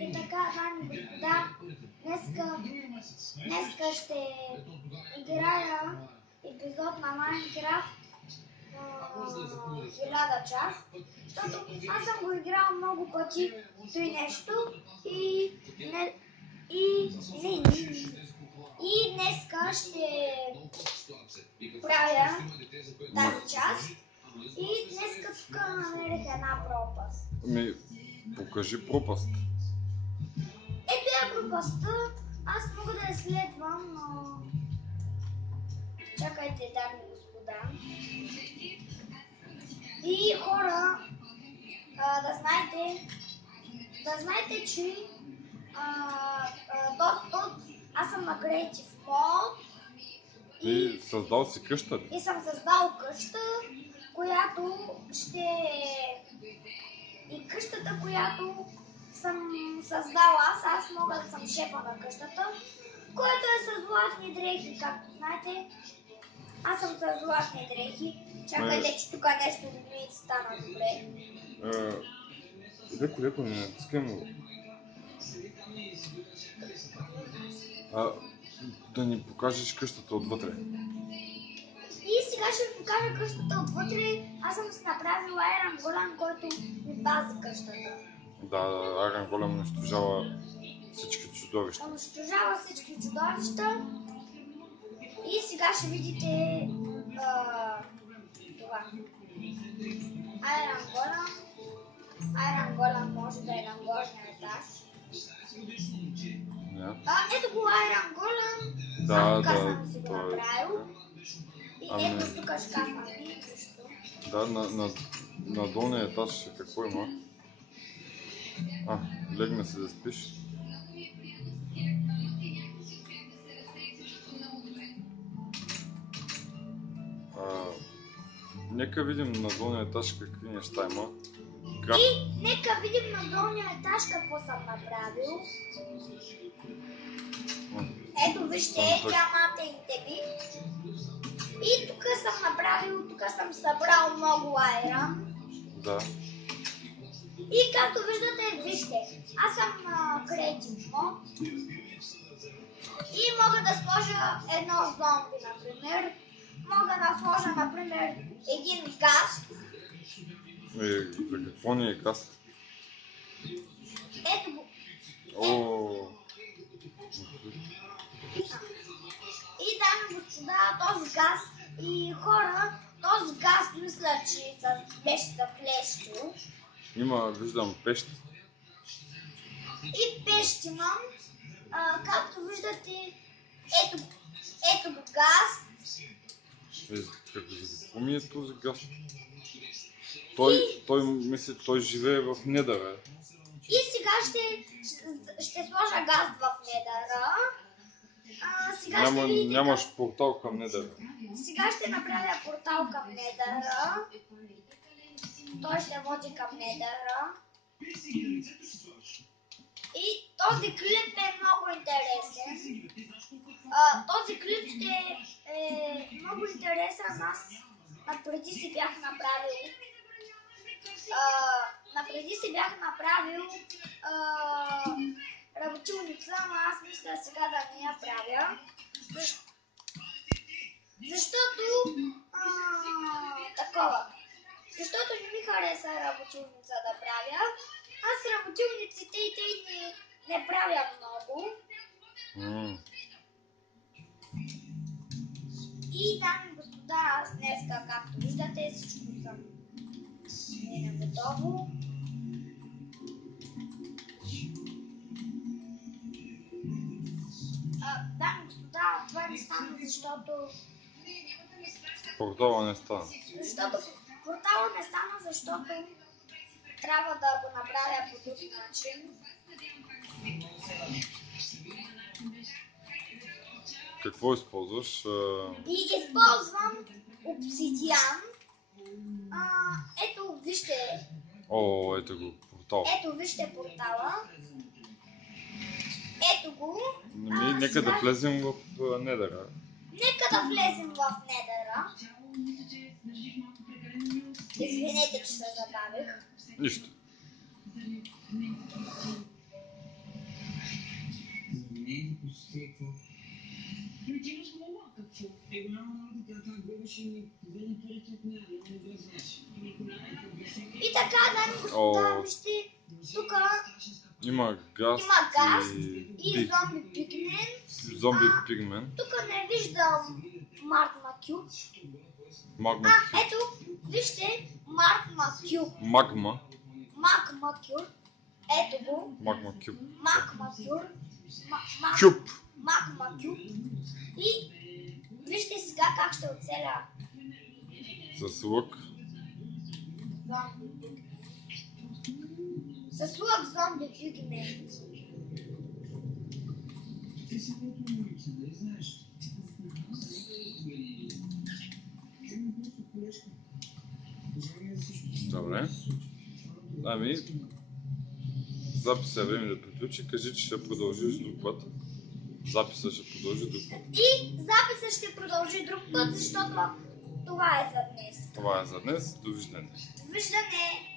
И така, дами и господа, днеска ще играя епизод на Майнкрафт 1000 час, защото аз съм го играл много пъти той нещо и днеска ще правя тази част и днеска тук намерих една пропаст. Покажи пропаст. Ето е пропастта, аз мога да я следвам, но... Чакайте, дами и господа. И хора, да знаете, че аз съм на Creative Mode и създал си къща ли? И съм създал къща, която и къщата, която съм създал аз мога да съм шефа на къщата, която е с златни дрехи, както знаете. Аз съм с златни дрехи. Чакайте, че тук нещо ми стана добре. Леко не натискам. Да ни покажеш къщата отвътре. И сега ще ви покажа къщата отвътре. Аз съм си направил Iron Golem, който ми пази къщата. Да, Iron Golem унищожава всички чудовища. Унищожава всички чудовища. И сега ще видите това. Iron Golem може да е на горния етаж. Ето го Iron Golem. Така съм си го направил. И ето тук шкафа ми също. Да, на долния етаж какво има? Легна се да спиш. Нека видим на долния етаж какви неща има. И нека видим на долния етаж какво съм направил. Ето вижте, диамантите ми. И тук съм направил, тук съм събрал много айрон. Да. И както вижте, аз съм на Creative Mode. И мога да сложа едно зомби, например. Мога да сложа, например, един газ. За какво ни е газ? Ето го. И дами и господа, този газ и хора, този газ мисля, че беше заплещил. Виждам пещи. И пещи имам. Както виждате, ето го газ. Какво ми е този газ? Той живее в Недъра. И сега ще сложа газ в Недъра. Нямаш портал към Недъра. Сега ще направя портал към Недъра. Той ще води към Недъра. И този клип е много интересен. Този клип ще е много интересен. Аз напреди си бях направил работилница, но аз мисля сега да не я правя. Защото не ми хареса работилница да правя. Аз работилниците и не правя много. И дами и господа, аз днеска, както виждате, всичко съм готово. Дами и господа, това не стана, защото... Портала не стана. Портала не стана, защото трябва да го направя по друг начин. Какво използваш? И използвам обсидиан. Ето, вижте. О, ето го, портал. Ето, вижте портала. Ето го. Нека да влезем в Недъра. Нека да влезем в Недъра. Извинете, че се забавих. Нищо. И така, дами и господа, вижте, тук има газ и зомби пигмен. Тук не виждам магма кюб. Ето, вижте магма кюб. Магма кюб. Ето го. Магма кюб. Магма кюб. И вижте сега как ще оцеля. С лък. С лък зомби пигмен. Добре. Ами, записа е време да приключи. Кажи, че ще продължиш друг път. Записа ще продължи друг път. И записа ще продължи друг път, защото това е за днес. Това е за днес. Довиждане. Довиждане.